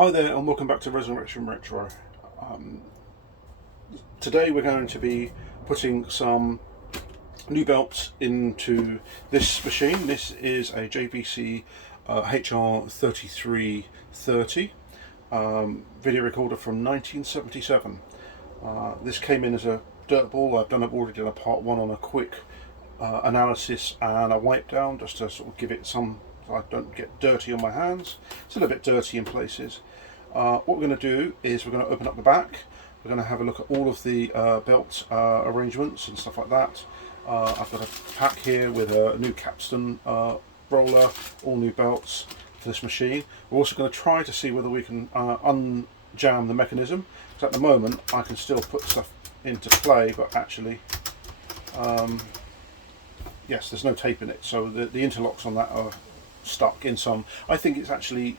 Hi there and welcome back to Resurrection Retro. Today we're going to be putting some new belts into this machine. This is a JVC HR3330 video recorder from 1977. This came in as a dirtball. I've already done a part one on a quick analysis and a wipe down just to sort of give it some, so I don't get dirty on my hands. It's a little bit dirty in places. What we're going to do is we're going to open up the back. We're going to have a look at all of the belt arrangements and stuff like that. I've got a pack here with a new capstan roller, all new belts for this machine. We're also going to try to see whether we can unjam the mechanism, because at the moment I can still put stuff into play, but actually yes, there's no tape in it, so the interlocks on that are stuck in some. I think it's actually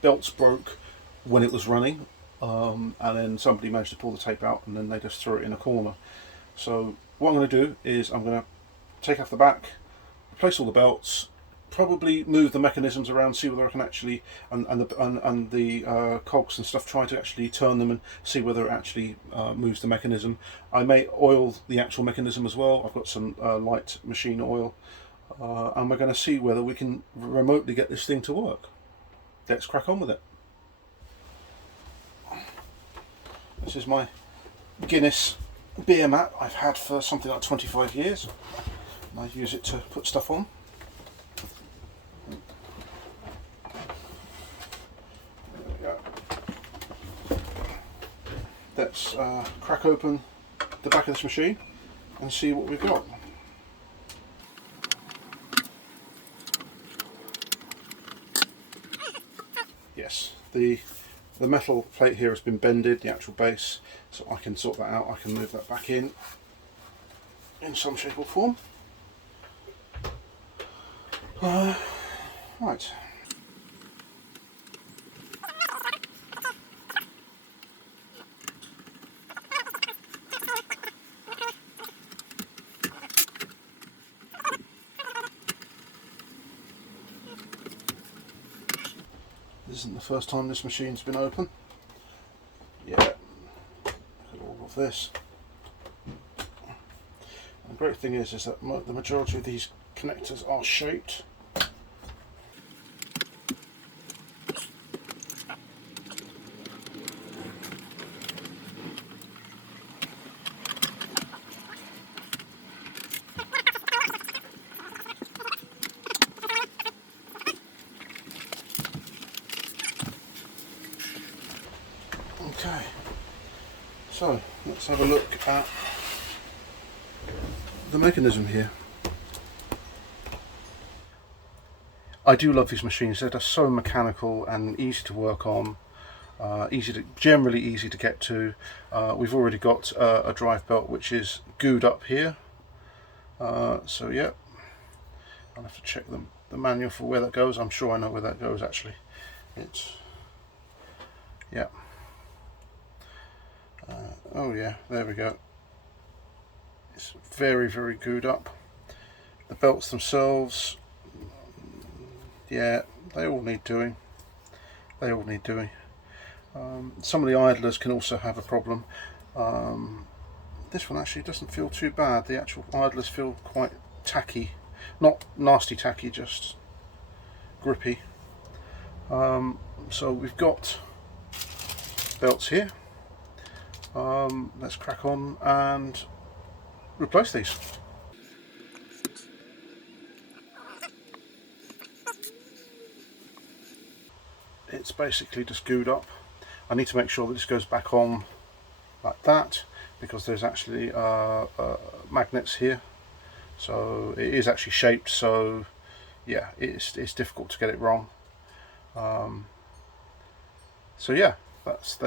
belts broke when it was running, and then somebody managed to pull the tape out and then they just threw it in a corner. So what I'm going to do is I'm going to take off the back, replace all the belts, probably move the mechanisms around, see whether I can actually, and the cogs and stuff, try to actually turn them and see whether it actually moves the mechanism. I may oil the actual mechanism as well. I've got some light machine oil, and we're going to see whether we can remotely get this thing to work. Let's crack on with it. This is my Guinness beer mat I've had for something like 25 years. And I use it to put stuff on. There we go. Let's crack open the back of this machine and see what we've got. Yes, the metal plate here has been bended, the actual base, so I can sort that out. I can move that back in some shape or form. Right. This isn't the first time this machine's been open. Yeah, look at all of this. And the great thing is that the majority of these connectors are shaped. Okay, so let's have a look at the mechanism here. I do love these machines. They're just so mechanical and easy to work on, generally easy to get to. We've already got a drive belt which is gooed up here, so yeah, I'll have to check the manual for where that goes. I'm sure I know where that goes actually. It's, yeah. Oh yeah, there we go. It's very, very gooed up. The belts themselves, yeah, they all need doing. They all need doing. Some of the idlers can also have a problem. This one actually doesn't feel too bad. The actual idlers feel quite tacky. Not nasty tacky, just grippy. So we've got belts here. Let's crack on and replace these. It's basically just gooed up. I need to make sure that this goes back on like that, because there's actually magnets here, so it is actually shaped, so yeah, it's difficult to get it wrong. So yeah, let's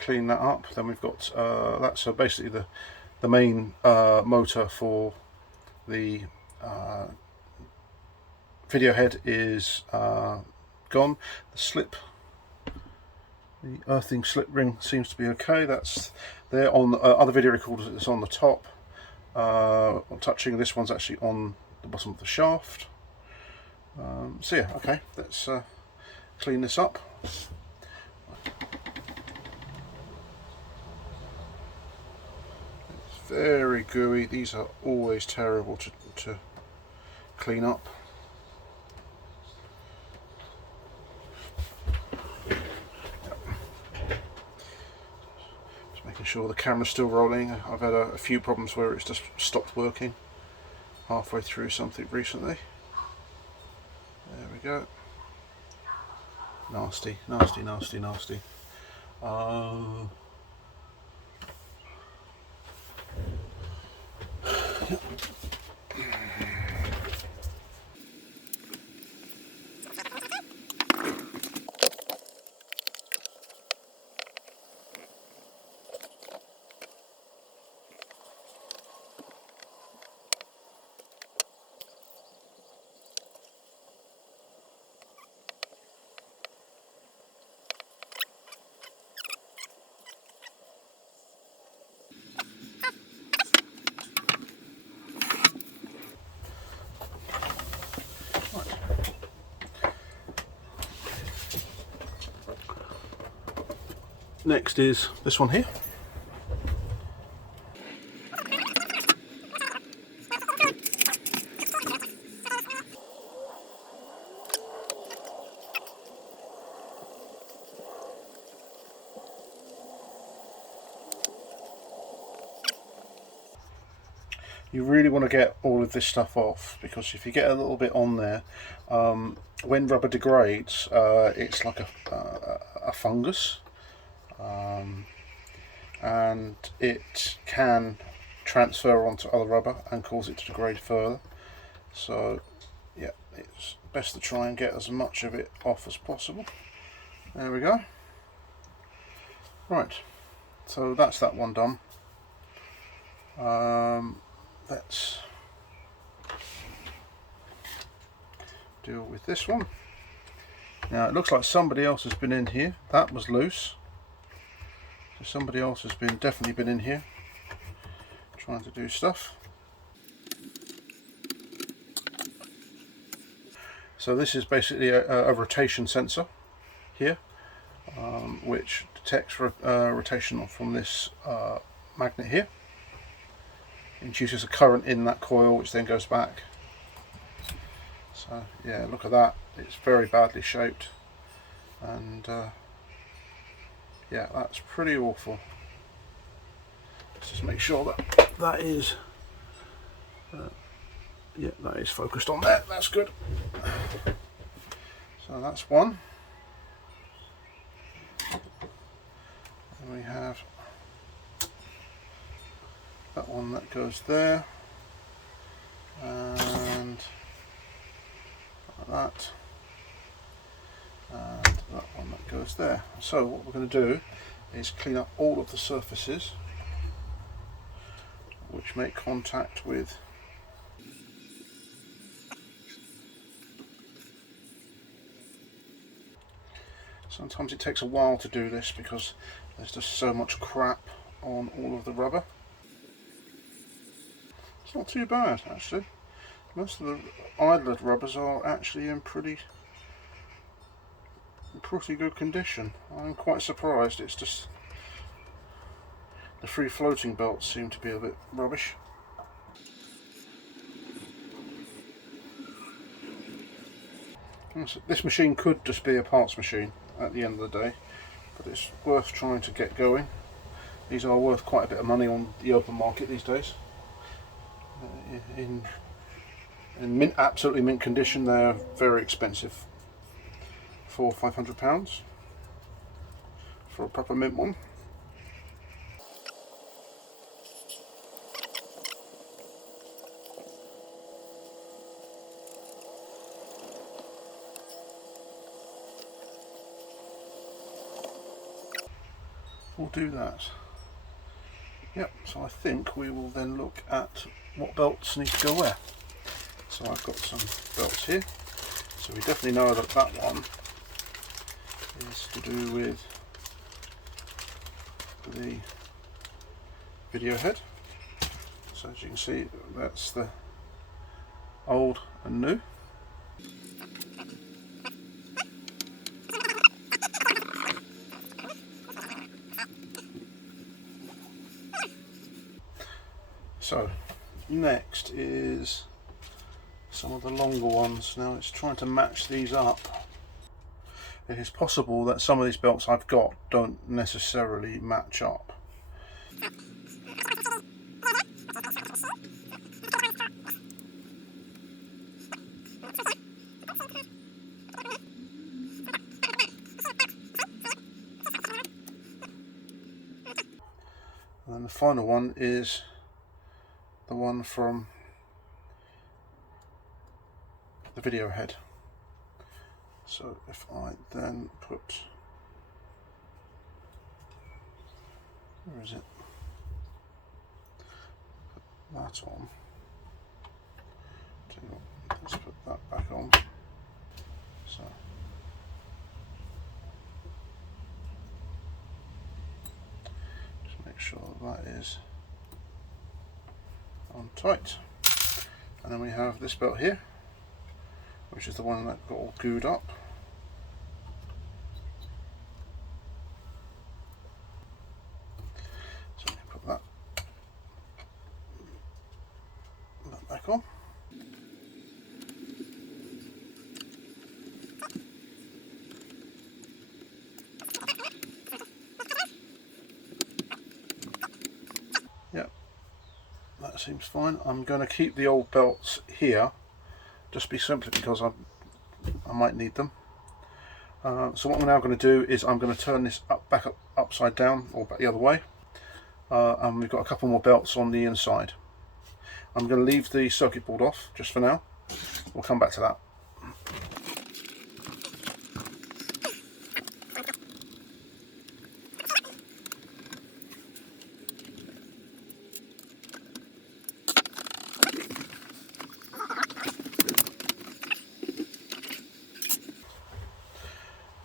clean that up. Then we've got that. So basically the main motor for the video head is gone. The earthing slip ring seems to be okay. That's there. On other video recorders it's on the top, touching. This one's actually on the bottom of the shaft. So yeah, okay, let's clean this up It's very gooey. These are always terrible to clean up. Just making sure the camera's still rolling. I've had a few problems where it's just stopped working halfway through something recently. There we go. Nasty, nasty, nasty, nasty. Next is this one here. You really want to get all of this stuff off, because if you get a little bit on there, when rubber degrades, it's like a fungus. And it can transfer onto other rubber and cause it to degrade further. So yeah, it's best to try and get as much of it off as possible. There we go. Right, so that's that one done. Let's deal with this one. Now it looks like somebody else has been in here. That was loose. So somebody else has definitely been in here trying to do stuff. So this is basically a rotation sensor here, which detects rotation from this magnet here. Induces a current in that coil, which then goes back. So yeah, look at that. It's very badly shaped, and yeah, that's pretty awful. Let's just make sure that that is yeah, that is focused on there. That's good. So that's one. And we have that one that goes there, and that, and that one that goes there. So what we're going to do is clean up all of the surfaces which make contact with sometimes it takes a while to do this because there's just so much crap on all of the rubber. It's not too bad actually. Most of the idler rubbers are actually in pretty good condition. I'm quite surprised. It's just the free floating belts seem to be a bit rubbish. This machine could just be a parts machine at the end of the day, but it's worth trying to get going. These are worth quite a bit of money on the open market these days. In mint, absolutely mint condition, they're very expensive. £400 or £500 for a proper mint one. We'll do that. Yep, so I think we will then look at what belts need to go where. So I've got some belts here. So we definitely know that that one is to do with the video head. So as you can see, that's the old and new. So next is some of the longer ones. Now it's trying to match these up. It is possible that some of these belts I've got don't necessarily match up. And then the final one is the one from the video head. So if I then put, where is it? Put that on. Let's put that back on. So just make sure that is on tight. And then we have this belt here, which is the one that got all gooed up. So we can put that back on. Yep, that seems fine. I'm going to keep the old belts here, just simply because I might need them. So what I'm now going to do is I'm going to turn this back upside down, or back the other way, and we've got a couple more belts on the inside. I'm going to leave the circuit board off just for now. We'll come back to that.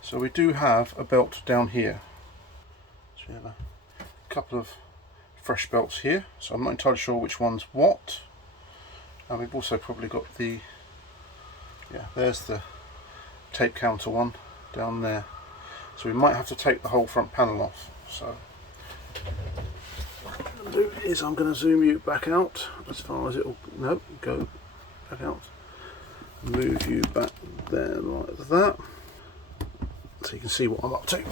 So we do have a belt down here. So we have a couple of fresh belts here. So I'm not entirely sure which one's what. And we've also probably got the, yeah, there's the tape counter one down there. So we might have to take the whole front panel off. So what I'm going to do is I'm going to zoom you back out as far as it'll, no, go back out. Move you back there like that, so you can see what I'm up to.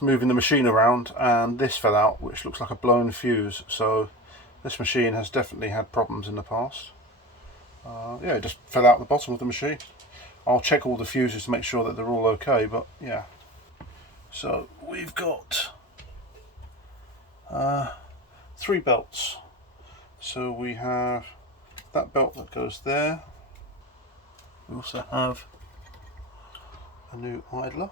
Moving the machine around, and this fell out, which looks like a blown fuse. So this machine has definitely had problems in the past. Yeah, it just fell out the bottom of the machine. I'll check all the fuses to make sure that they're all okay, but yeah. So we've got 3 belts. So we have that belt that goes there. We also have a new idler.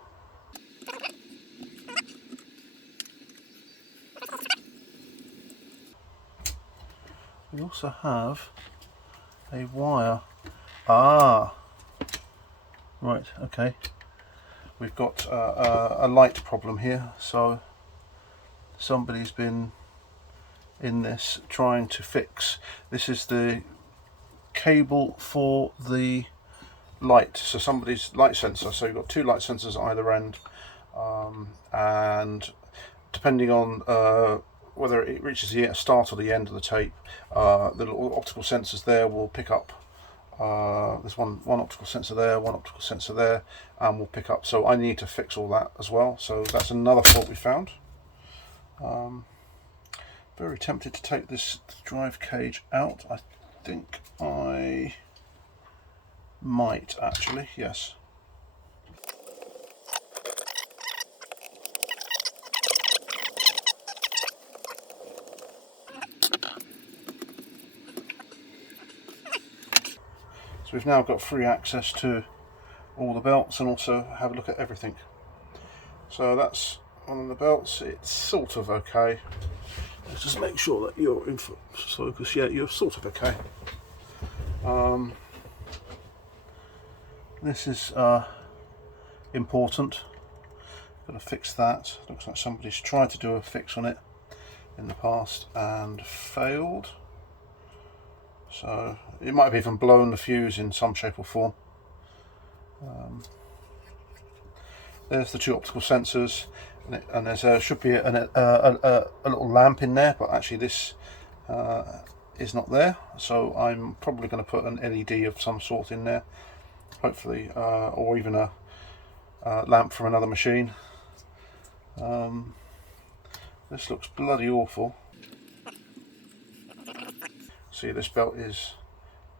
We also have a wire. Ah, right, okay. We've got a light problem here, so somebody's been in this trying to fix. This is the cable for the light, so somebody's light sensor. So you've got 2 light sensors at either end, and depending on whether it reaches the start or the end of the tape, the little optical sensors there will pick up. There's one optical sensor there, one optical sensor there, and we'll pick up. So I need to fix all that as well. So that's another fault we found. Very tempted to take this drive cage out. I think I might actually, yes. So we've now got free access to all the belts and also have a look at everything. So that's one of the belts. It's sort of okay. Let's just make sure that you're in focus. Yeah, you're sort of okay. This is important. going to fix that. Looks like somebody's tried to do a fix on it in the past and failed. So it might have even blown the fuse in some shape or form. There's the two optical sensors, and there should be a little lamp in there, but actually this is not there. So I'm probably going to put an LED of some sort in there, hopefully, or even a lamp from another machine. This looks bloody awful. See, this belt is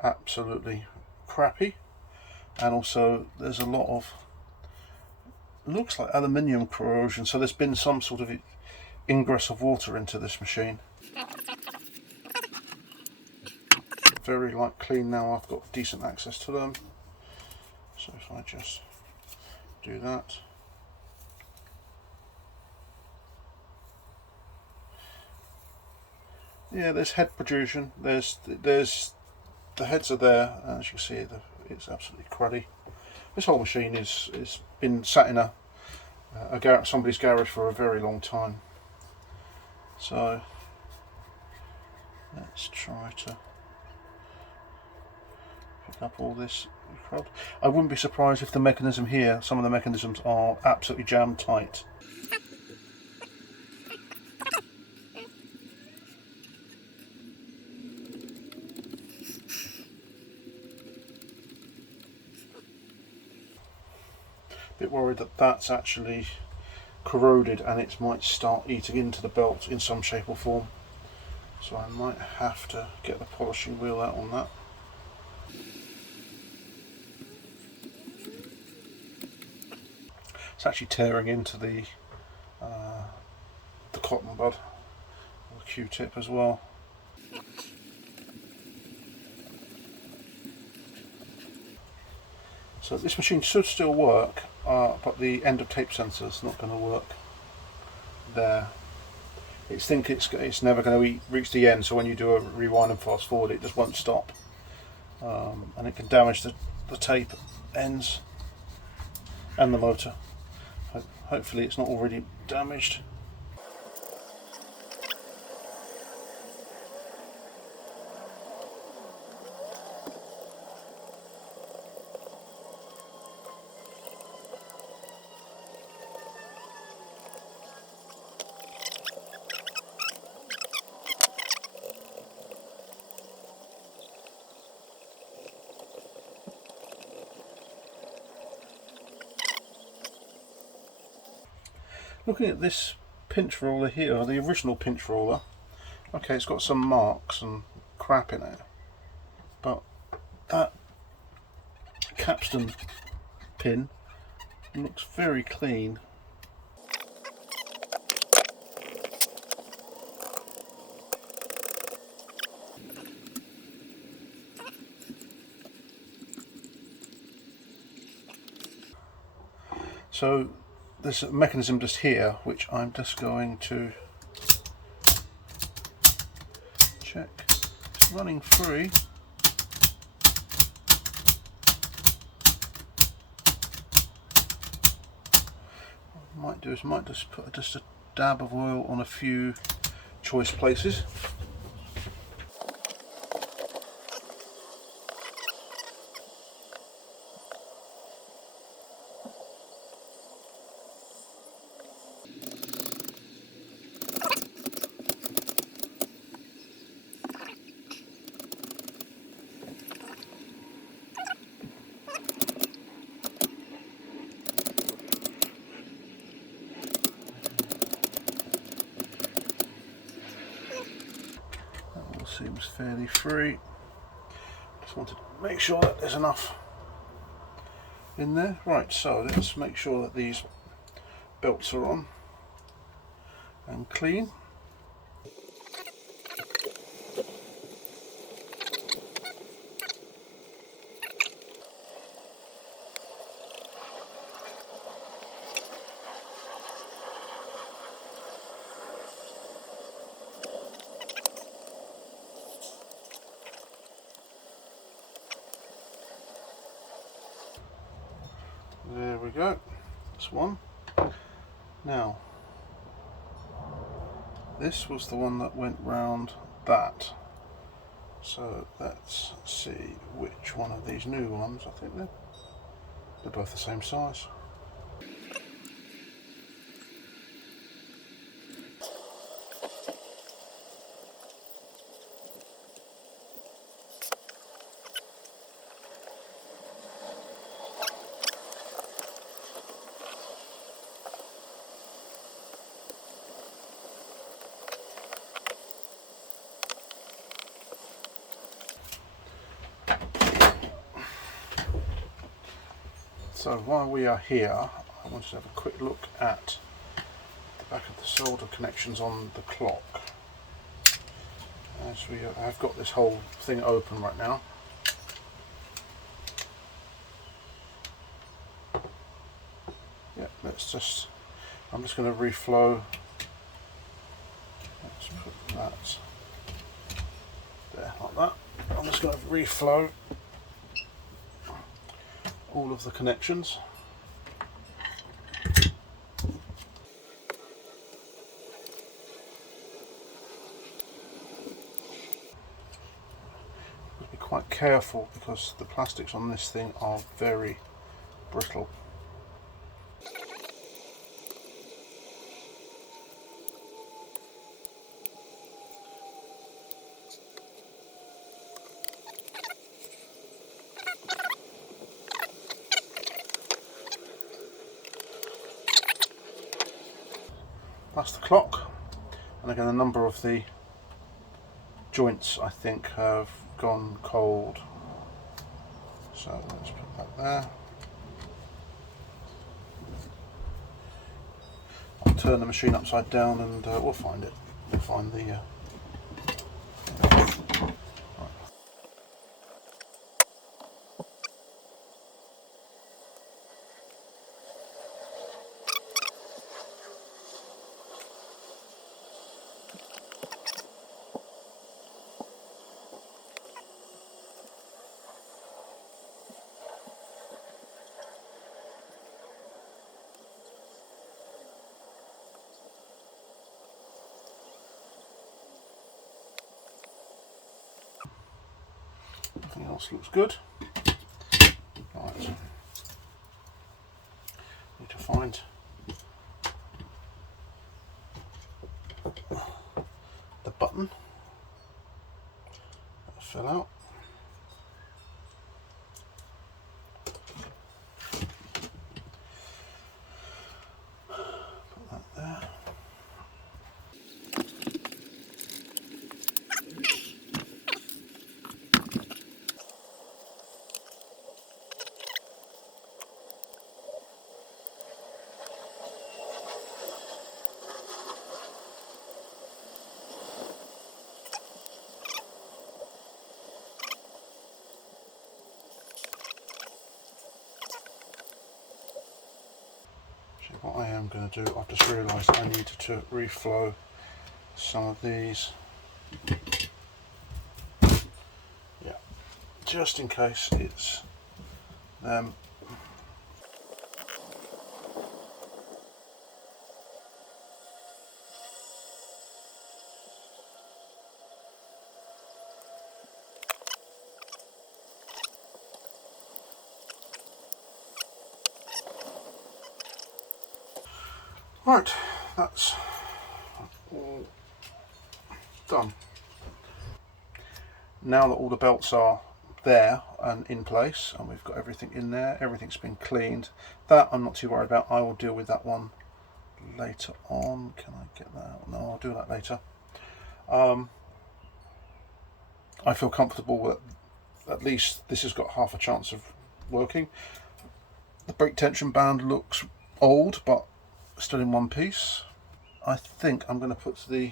absolutely crappy, and also there's a lot of, looks like aluminium corrosion, so there's been some sort of ingress of water into this machine. Very light clean now, I've got decent access to them. So if I just do that. Yeah, there's head protrusion. There's the heads are there, and as you can see, it's absolutely cruddy. This whole machine is been sat in somebody's garage for a very long time. So let's try to pick up all this crud. I wouldn't be surprised if the mechanism here, some of the mechanisms are absolutely jammed tight. Bit worried that that's actually corroded and it might start eating into the belt in some shape or form. So I might have to get the polishing wheel out on that. It's actually tearing into the cotton bud, the Q-tip as well. So this machine should still work, but the end of tape sensor is not going to work there. It's never going to reach the end, so when you do a rewind and fast forward, it just won't stop, and it can damage the tape ends and the motor. Hopefully it's not already damaged. Looking at this pinch roller here, the original pinch roller, okay, it's got some marks and crap in it, but that capstan pin looks very clean. So there's a mechanism just here which I'm just going to check. It's running free. What I might just put just a dab of oil on a few choice places. Seems fairly free. Just wanted to make sure that there's enough in there. Right, so let's make sure that these belts are on and clean. There we go, that's one. Now, this was the one that went round that. So let's see which one of these new ones. I think they're both the same size. So while we are here, I want to have a quick look at the back of the solder connections on the clock. As I've got this whole thing open right now. Yeah, I'm just going to reflow. Let's put that there, like that. I'm just going to reflow all of the connections. Be quite careful because the plastics on this thing are very brittle. That's the clock, and again a number of the joints I think have gone cold, so let's put that there. I'll turn the machine upside down and we'll find it. We'll find the everything else looks good. Right. Need to find the button that fell out. Put that there. What I am going to do, I've just realised I need to reflow some of these, yeah, just in case it's them. Right, that's all done. Now that all the belts are there and in place and we've got everything in there, everything's been cleaned, that I'm not too worried about. I will deal with that one later on. Can I get that out? No, I'll do that later. I feel comfortable that at least this has got half a chance of working. The brake tension band looks old but still in one piece. I think I'm going to put the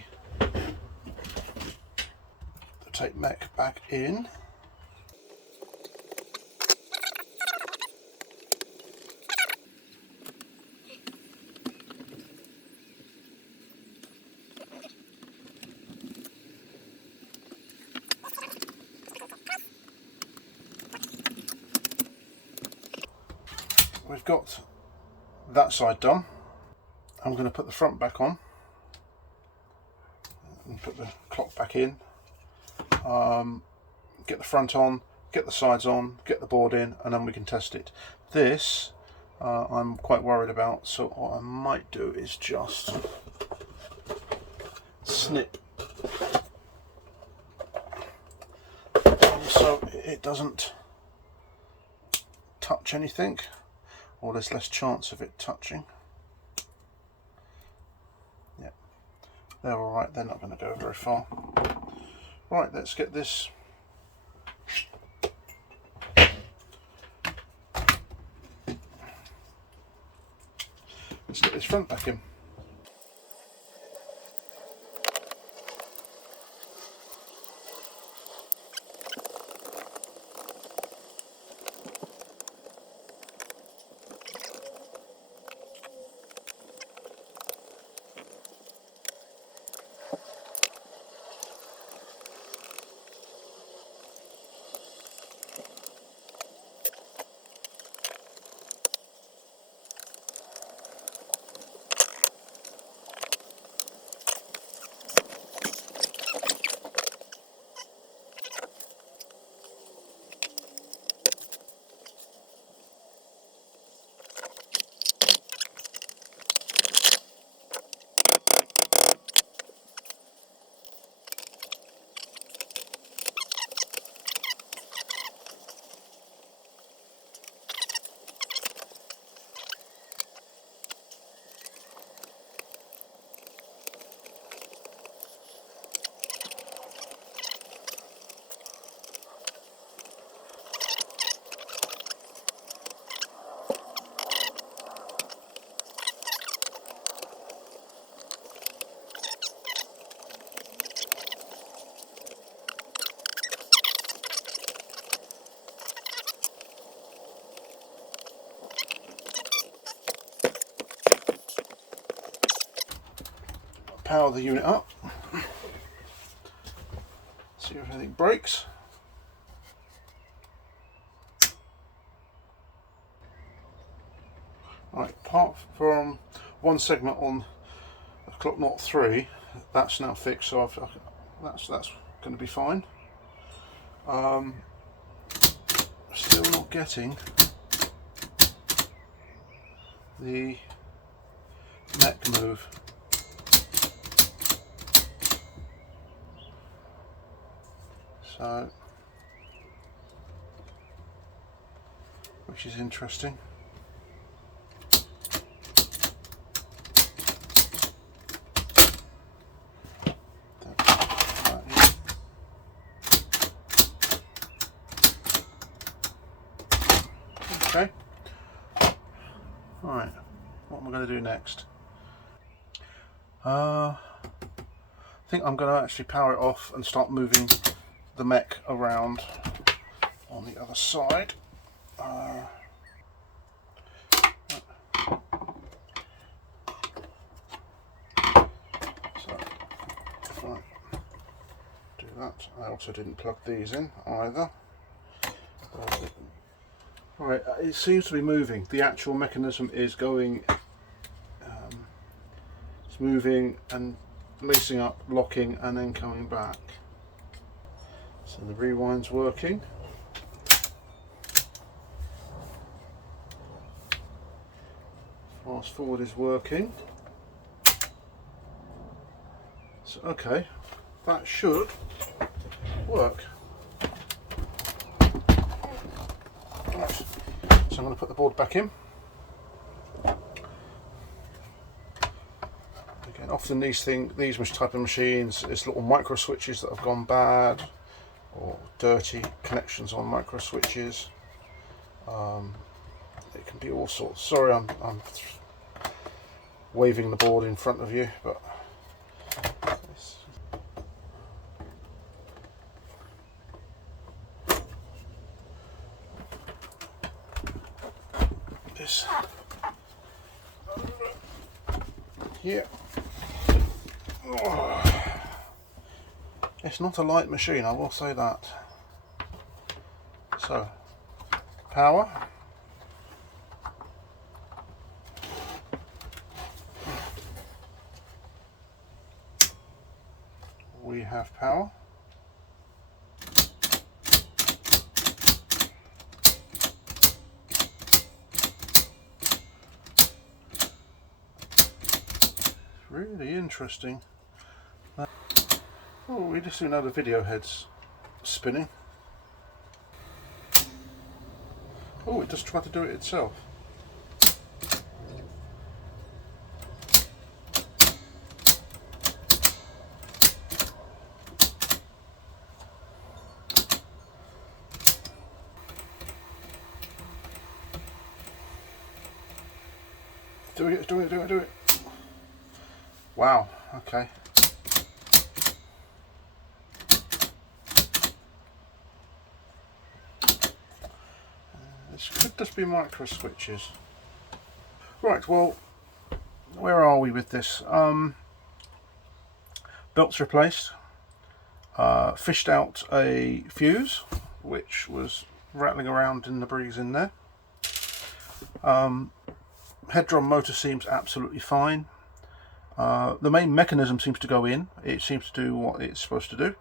tape mech back in. We've got that side done. I'm going to put the front back on and put the clock back in, get the front on, get the sides on, get the board in, and then we can test it. This I'm quite worried about, so what I might do is just snip so it doesn't touch anything, or there's less chance of it touching. Yep, they're alright, they're not going to go very far. Right, let's get this front back in. Power the unit up, see if anything breaks. Right, apart from one segment on the clock knot 3, that's now fixed, so that's going to be fine. Still not getting the neck move. So, which is interesting. Okay. Alright, what am I going to do next? I think I'm going to actually power it off and start moving the mech around on the other side. So if I do that, I also didn't plug these in either. Right, it seems to be moving. The actual mechanism is going, it's moving and lacing up, locking, and then coming back. So the rewind's working. Fast forward is working. So okay, that should work. Right. So I'm going to put the board back in. Again, often these type of machines, it's little micro switches that have gone bad, or dirty connections on micro switches. It can be all sorts. Sorry, I'm waving the board in front of you, but this here. It's not a light machine, I will say that. So, power. have power. Really interesting. Oh, we just do know the video head's spinning. Oh, it just tried to do it itself. Do it. Wow, okay. This could just be micro switches. Right, well, where are we with this? Belts replaced. Fished out a fuse, which was rattling around in the breeze in there. Head drum motor seems absolutely fine. The main mechanism seems to go in. It seems to do what it's supposed to do.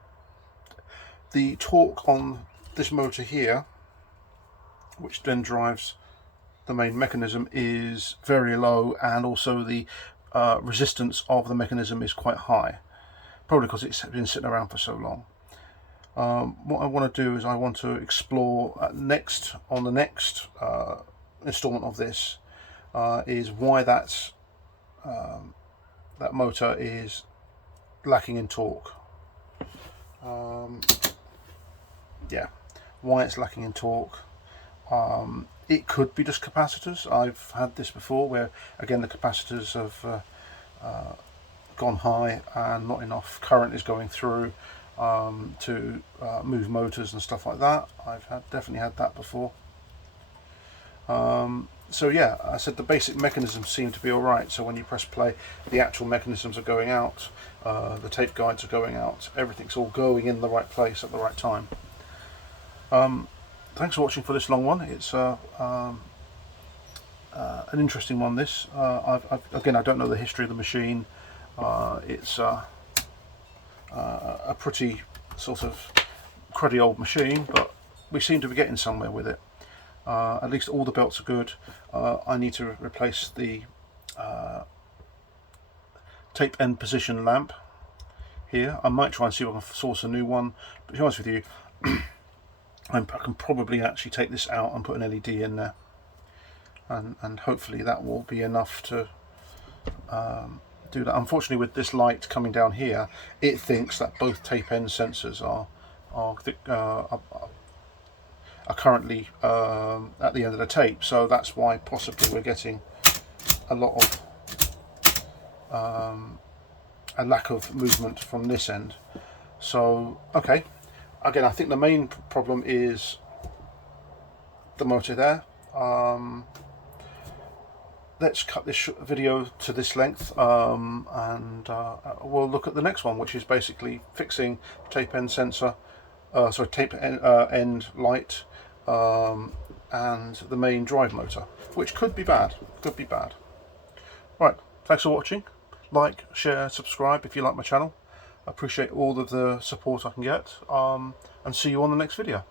The torque on this motor here, which then drives the main mechanism, is very low, and also the resistance of the mechanism is quite high, probably because it's been sitting around for so long. What I want to do is I want to explore on the next installment of this is why that motor is lacking in torque. Yeah, why it's lacking in torque. It could be just capacitors. I've had this before where, again, the capacitors have gone high and not enough current is going through to move motors and stuff like that. I've definitely had that before. So yeah, I said the basic mechanisms seem to be alright. So when you press play, the actual mechanisms are going out, the tape guides are going out, everything's all going in the right place at the right time. Thanks for watching for this long one. It's an interesting one, this. Again, I don't know the history of the machine. It's a pretty sort of cruddy old machine, but we seem to be getting somewhere with it. At least all the belts are good. I need to replace the tape end position lamp here. I might try and see if I can source a new one, but to be honest with you, I can probably actually take this out and put an LED in there, and hopefully that will be enough to do that. Unfortunately, with this light coming down here, it thinks that both tape end sensors are currently at the end of the tape, so that's why possibly we're getting a lot of a lack of movement from this end. So okay, again, I think the main problem is the motor there. Let's cut this video to this length, and we'll look at the next one, which is basically fixing tape end sensor, tape end light, and the main drive motor, which could be bad. Right, thanks for watching. Like, share, subscribe if you like my channel. I appreciate all of the support I can get, and see you on the next video.